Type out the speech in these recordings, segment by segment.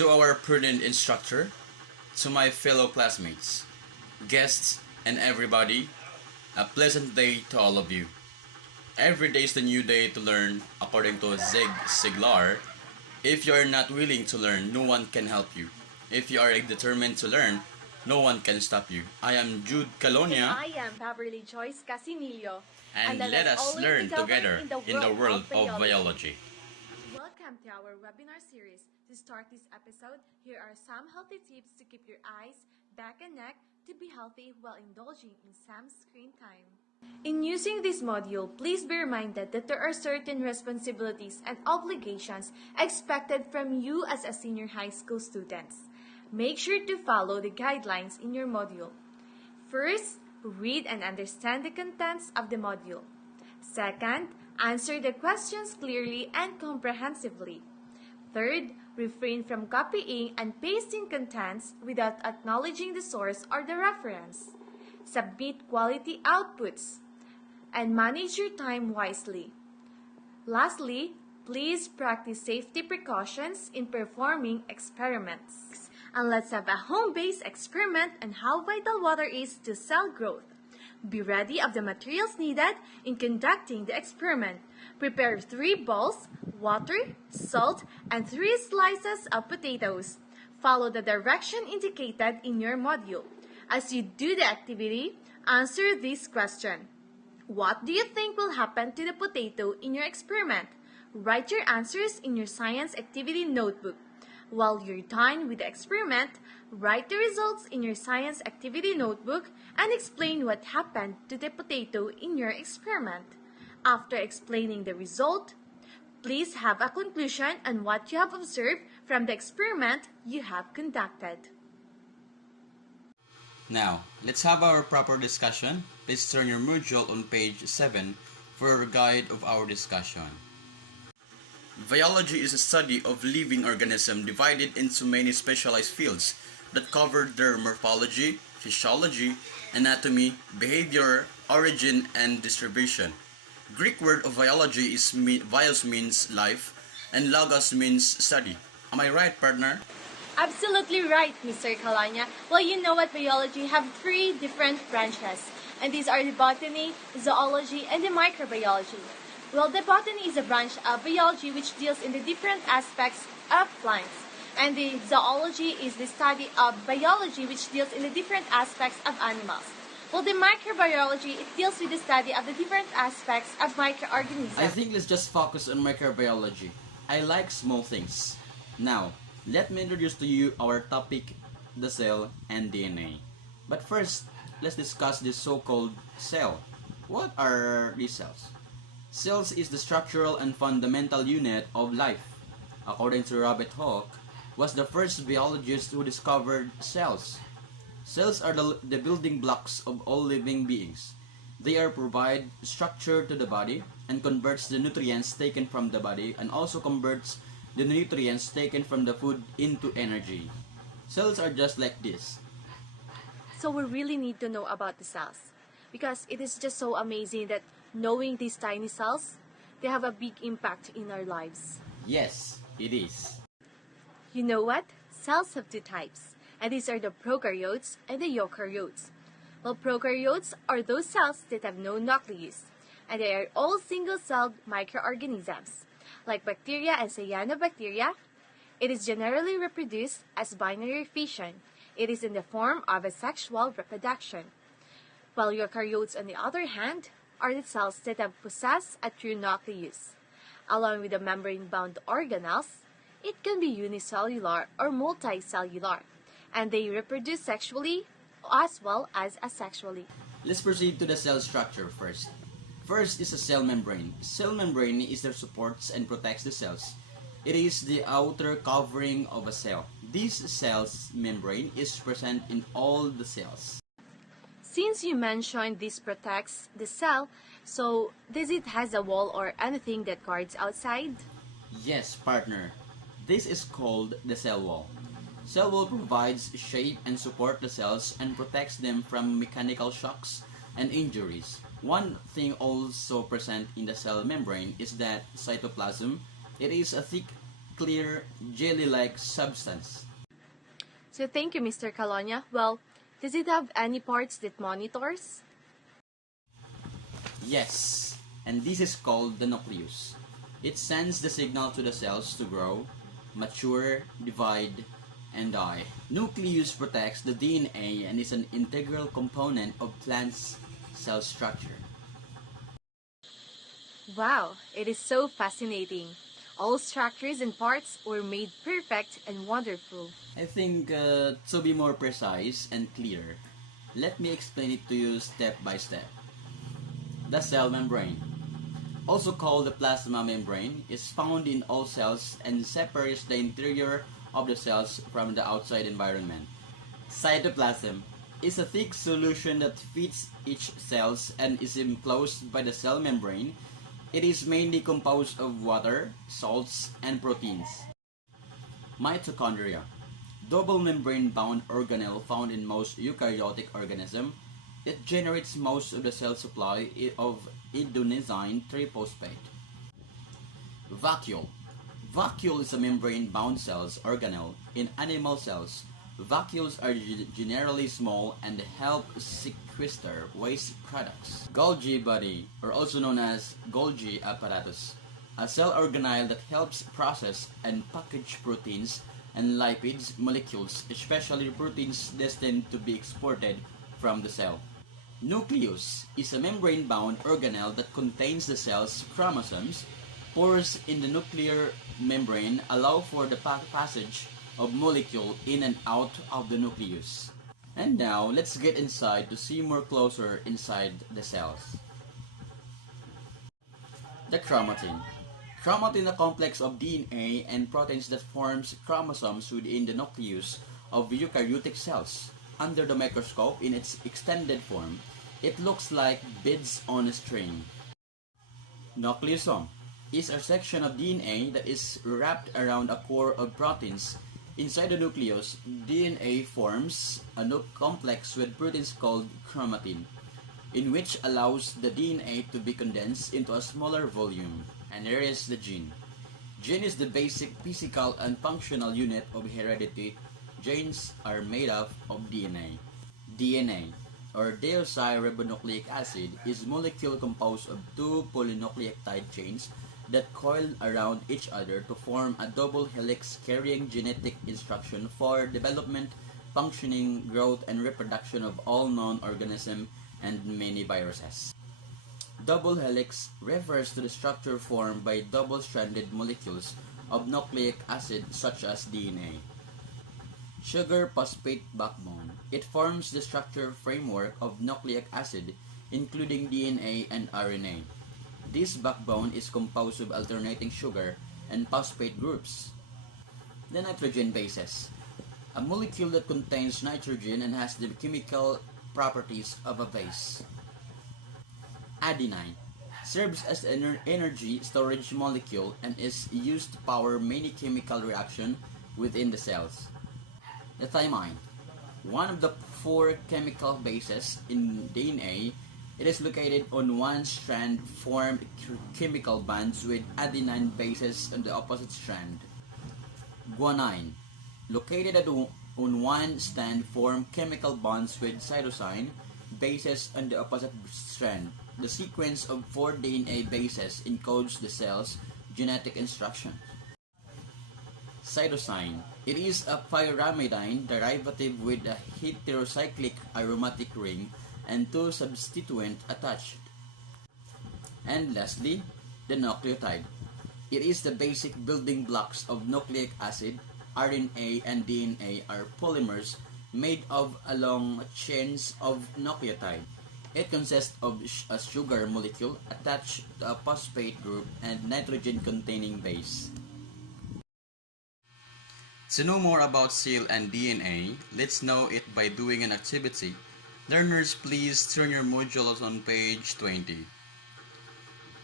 To our prudent instructor, to my fellow classmates, guests, and everybody, a pleasant day to all of you. Every day is the new day to learn, according to Zig Ziglar. If you are not willing to learn, no one can help you. If you are determined to learn, no one can stop you. I am Jude And Calonia, I am Beverly Joyce Casinillo. and then let let's us all learn together in the world of of biology. Welcome to our webinar series. To start this episode, here are some healthy tips to keep your eyes, back, and neck to be healthy while indulging in some screen time. In using this module, please be reminded that there are certain responsibilities and obligations expected from you as a senior high school student. Make sure to follow the guidelines in your module. First, read and understand the contents of the module. Second, answer the questions clearly and comprehensively. Third, refrain from copying and pasting contents without acknowledging the source or the reference. Submit quality outputs. And manage your time wisely. Lastly, please practice safety precautions in performing experiments. And let's have a home-based experiment on how vital water is to cell growth. Be ready of the materials needed in conducting the experiment. Prepare 3 bowls, water, salt, and 3 slices of potatoes. Follow the direction indicated in your module. As you do the activity, answer this question. What do you think will happen to the potato in your experiment? Write your answers in your science activity notebook. While you're done with the experiment, write the results in your science activity notebook and explain what happened to the potato in your experiment. After explaining the result, please have a conclusion on what you have observed from the experiment you have conducted. Now, let's have our proper discussion. Please turn your module on page 7 for a guide of our discussion. Biology is a study of living organisms divided into many specialized fields that cover their morphology, physiology, anatomy, behavior, origin, and distribution. Greek word of biology is bios means life, and logos means study. Am I right, partner? Absolutely right, Mr. Kalanya. Well, you know what biology have 3 different branches, and these are the botany, zoology, and the microbiology. Well, the botany is a branch of biology which deals in the different aspects of plants, and the zoology is the study of biology which deals in the different aspects of animals. Well, the microbiology, it deals with the study of the different aspects of microorganisms. I think let's just focus on microbiology. I like small things. Now, let me introduce to you our topic, the cell and DNA. But first, let's discuss the so-called cell. What are these cells? Cells is the structural and fundamental unit of life. According to Robert Hooke, was the first biologist who discovered cells. Cells are the building blocks of all living beings. They are provide structure to the body and converts the nutrients taken from the body and also converts the nutrients taken from the food into energy. Cells are just like this. So we really need to know about the cells because it is just so amazing that knowing these tiny cells, they have a big impact in our lives. Yes, it is. You know what? Cells have 2 types, and these are the prokaryotes and the eukaryotes. Well, prokaryotes are those cells that have no nucleus, and they are all single-celled microorganisms. Like bacteria and cyanobacteria, it is generally reproduced as binary fission. It is in the form of a sexual reproduction. While eukaryotes, on the other hand, are the cells that have possess a true nucleus. Along with the membrane-bound organelles, it can be unicellular or multicellular, and they reproduce sexually as well as asexually. Let's proceed to the cell structure first. First is a cell membrane. Cell membrane is that supports and protects the cells. It is the outer covering of a cell. This cell's membrane is present in all the cells. Since you mentioned this protects the cell, so does it has a wall or anything that guards outside? Yes, partner. This is called the cell wall. Cell wall provides shape and support the cells and protects them from mechanical shocks and injuries. One thing also present in the cell membrane is that cytoplasm. It is a thick clear, jelly-like substance. So thank you, Mr. Calonia. Well, does it have any parts that monitors? Yes, and this is called the nucleus. It sends the signal to the cells to grow, mature, divide, and die. Nucleus protects the DNA and is an integral component of plants' cell structure. Wow, it is so fascinating. All structures and parts were made perfect and wonderful. I think to be more precise and clear, let me explain it to you step by step. The cell membrane, also called the plasma membrane, is found in all cells and separates the interior of the cells from the outside environment. Cytoplasm is a thick solution that fits each cell and is enclosed by the cell membrane. It is mainly composed of water, salts, and proteins. Mitochondria, double membrane-bound organelle found in most eukaryotic organisms. It generates most of the cell supply of adenosine triphosphate. Vacuole. Vacuole is a membrane-bound cells organelle in animal cells. Vacuoles are generally small and help sequester waste products. Golgi body, or also known as Golgi apparatus, a cell organelle that helps process and package proteins and lipids molecules, especially proteins destined to be exported from the cell. Nucleus is a membrane-bound organelle that contains the cell's chromosomes. Pores in the nuclear membrane allow for the passage of molecule in and out of the nucleus. And now, let's get inside to see more closer inside the cells. The chromatin. Chromatin, a complex of DNA and proteins that forms chromosomes within the nucleus of eukaryotic cells. Under the microscope, in its extended form, it looks like beads on a string. Nucleosome is a section of DNA that is wrapped around a core of proteins. Inside the nucleus, DNA forms a complex with proteins called chromatin, in which allows the DNA to be condensed into a smaller volume. And here is the gene. Gene is the basic physical and functional unit of heredity. Genes are made up of DNA. DNA, or deoxyribonucleic acid, is a molecule composed of two polynucleotide chains that coil around each other to form a double helix carrying genetic instruction for development, functioning, growth, and reproduction of all known organisms and many viruses. Double helix refers to the structure formed by double-stranded molecules of nucleic acid such as DNA. Sugar phosphate backbone. It forms the structure framework of nucleic acid, including DNA and RNA. This backbone is composed of alternating sugar and phosphate groups. The nitrogen bases. A molecule that contains nitrogen and has the chemical properties of a base. Adenine serves as an energy storage molecule and is used to power many chemical reactions within the cells. The thymine, one of the four chemical bases in DNA, it is located on one strand, form chemical bonds with adenine bases on the opposite strand. Guanine, located on one strand, form chemical bonds with cytosine bases on the opposite strand. The sequence of 4 DNA bases encodes the cell's genetic instructions. Cytosine. It is a pyrimidine derivative with a heterocyclic aromatic ring and two substituents attached. And lastly, the nucleotide. It is the basic building blocks of nucleic acid. RNA and DNA are polymers made of long chains of nucleotide. It consists of a sugar molecule attached to a phosphate group and nitrogen-containing base. To know more about cell and DNA, let's know it by doing an activity. Learners, please turn your modules on page 20.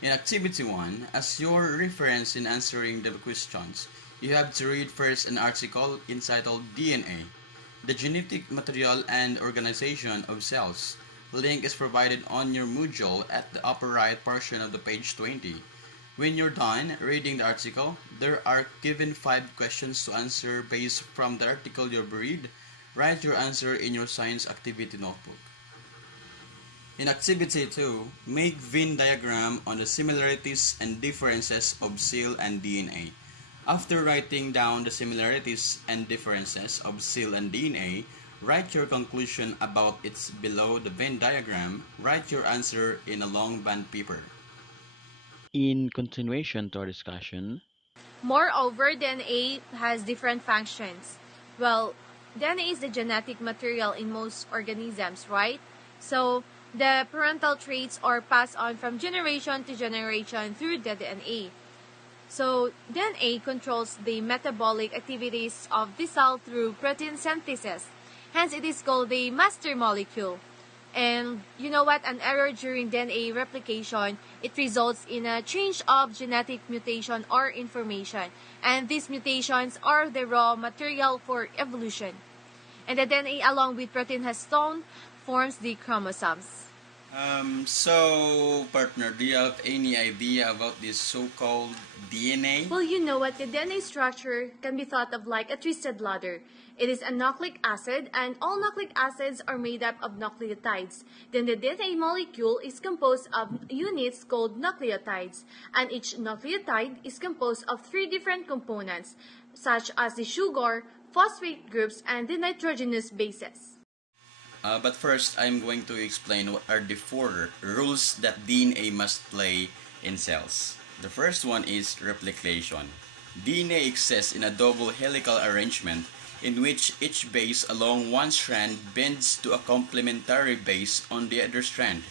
In Activity 1, as your reference in answering the questions, you have to read first an article entitled DNA, the genetic material and organization of cells. Link is provided on your module at the upper right portion of the page 20. When you're done reading the article, there are given 5 questions to answer based from the article you've read. Write your answer in your science activity notebook. In activity 2, make Venn diagram on the similarities and differences of cell and DNA. After writing down the similarities and differences of cell and DNA, write your conclusion about it below the Venn diagram. Write your answer in a long bond paper. In continuation to our discussion, Moreover, DNA has different functions. Well, DNA is the genetic material in most organisms, right? So, the parental traits are passed on from generation to generation through the DNA. So, DNA controls the metabolic activities of the cell through protein synthesis. Hence, it is called the master molecule. And you know what? An error during DNA replication, it results in a change of genetic mutation or information. And these mutations are the raw material for evolution. And the DNA along with protein has stone forms the chromosomes. So, partner, do you have any idea about this so-called DNA? Well, you know what? The DNA structure can be thought of like a twisted ladder. It is a nucleic acid, and all nucleic acids are made up of nucleotides. Then the DNA molecule is composed of units called nucleotides, and each nucleotide is composed of 3 different components, such as the sugar, phosphate groups, and the nitrogenous bases. But first, I'm going to explain what are the 4 rules that DNA must play in cells. The first one is replication. DNA exists in a double helical arrangement in which each base along one strand bends to a complementary base on the other strand.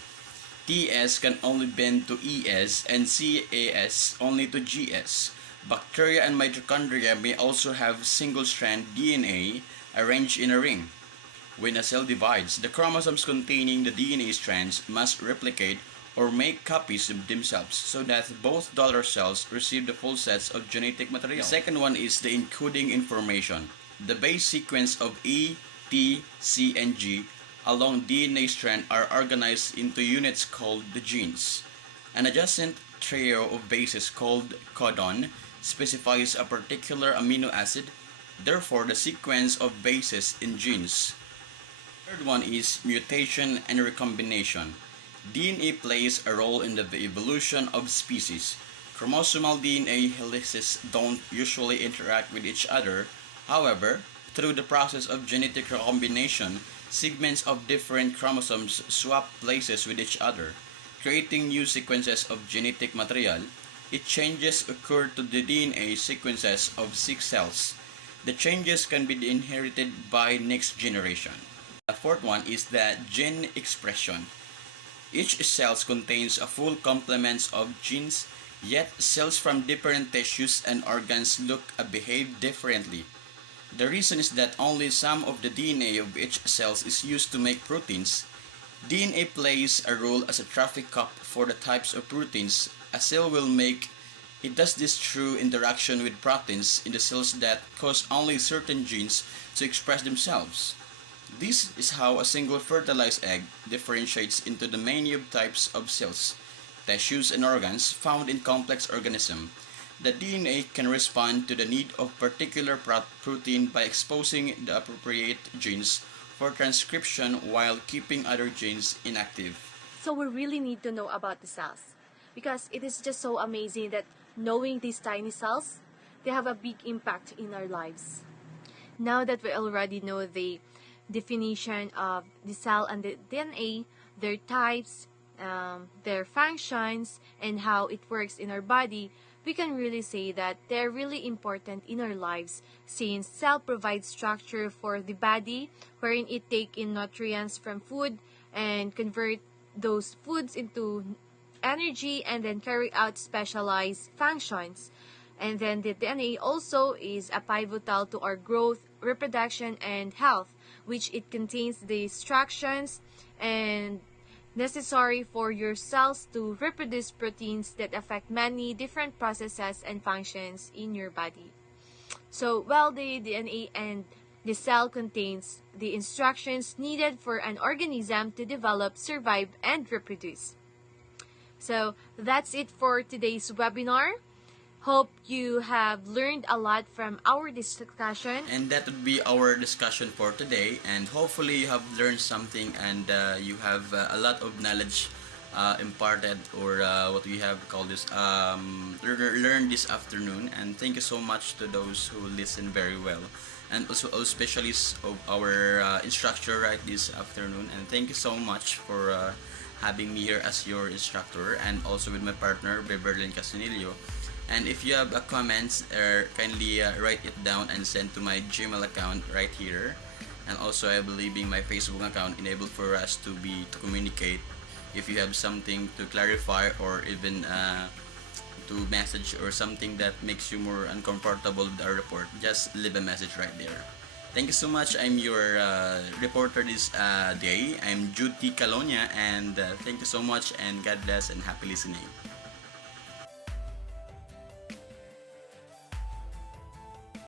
TS can only bend to ES and CAS only to GS. Bacteria and mitochondria may also have single-strand DNA arranged in a ring. When a cell divides, the chromosomes containing the DNA strands must replicate or make copies of themselves so that both daughter cells receive the full sets of genetic material. The second one is the encoding information. The base sequence of E, T, C, and G along DNA strand are organized into units called the genes. An adjacent trio of bases called codon specifies a particular amino acid, therefore the sequence of bases in genes. Third one is mutation and recombination. DNA plays a role in the evolution of species. Chromosomal DNA helices don't usually interact with each other. However, through the process of genetic recombination, segments of different chromosomes swap places with each other, creating new sequences of genetic material. Its changes occur to the DNA sequences of 6 cells. The changes can be inherited by next generation. The fourth one is the gene expression. Each cell contains a full complement of genes, yet cells from different tissues and organs look and behave differently. The reason is that only some of the DNA of each cell is used to make proteins. DNA plays a role as a traffic cop for the types of proteins a cell will make. It does this through interaction with proteins in the cells that cause only certain genes to express themselves. This is how a single fertilized egg differentiates into the many types of cells, tissues, and organs found in complex organisms. The DNA can respond to the need of particular protein by exposing the appropriate genes for transcription while keeping other genes inactive. So we really need to know about the cells because it is just so amazing that knowing these tiny cells, they have a big impact in our lives. Now that we already know the definition of the cell and the DNA, their types, their functions, and how it works in our body, we can really say that they're really important in our lives since cell provides structure for the body wherein it take in nutrients from food and convert those foods into energy and then carry out specialized functions. And then the DNA also is a pivotal to our growth, reproduction, and health, which it contains the instructions and necessary for your cells to reproduce proteins that affect many different processes and functions in your body. So, well, the DNA and the cell contains the instructions needed for an organism to develop, survive, and reproduce. So that's it for today's webinar. Hope you have learned a lot from our discussion. And that would be our discussion for today. And hopefully you have learned something, and you have a lot of knowledge imparted, or what we have called this learned this afternoon. And thank you so much to those who listen very well, and also especially of our instructor right this afternoon. And thank you so much for having me here as your instructor, and also with my partner Beverly Casanillo. And if you have comments, kindly write it down and send to my Gmail account right here. And also I will leaving my Facebook account enabled for us to communicate. If you have something to clarify, or even to message, or something that makes you more uncomfortable with our report, just leave a message right there. Thank you so much. I'm your reporter this day. I'm Judy Calonia, and thank you so much, and God bless and happy listening.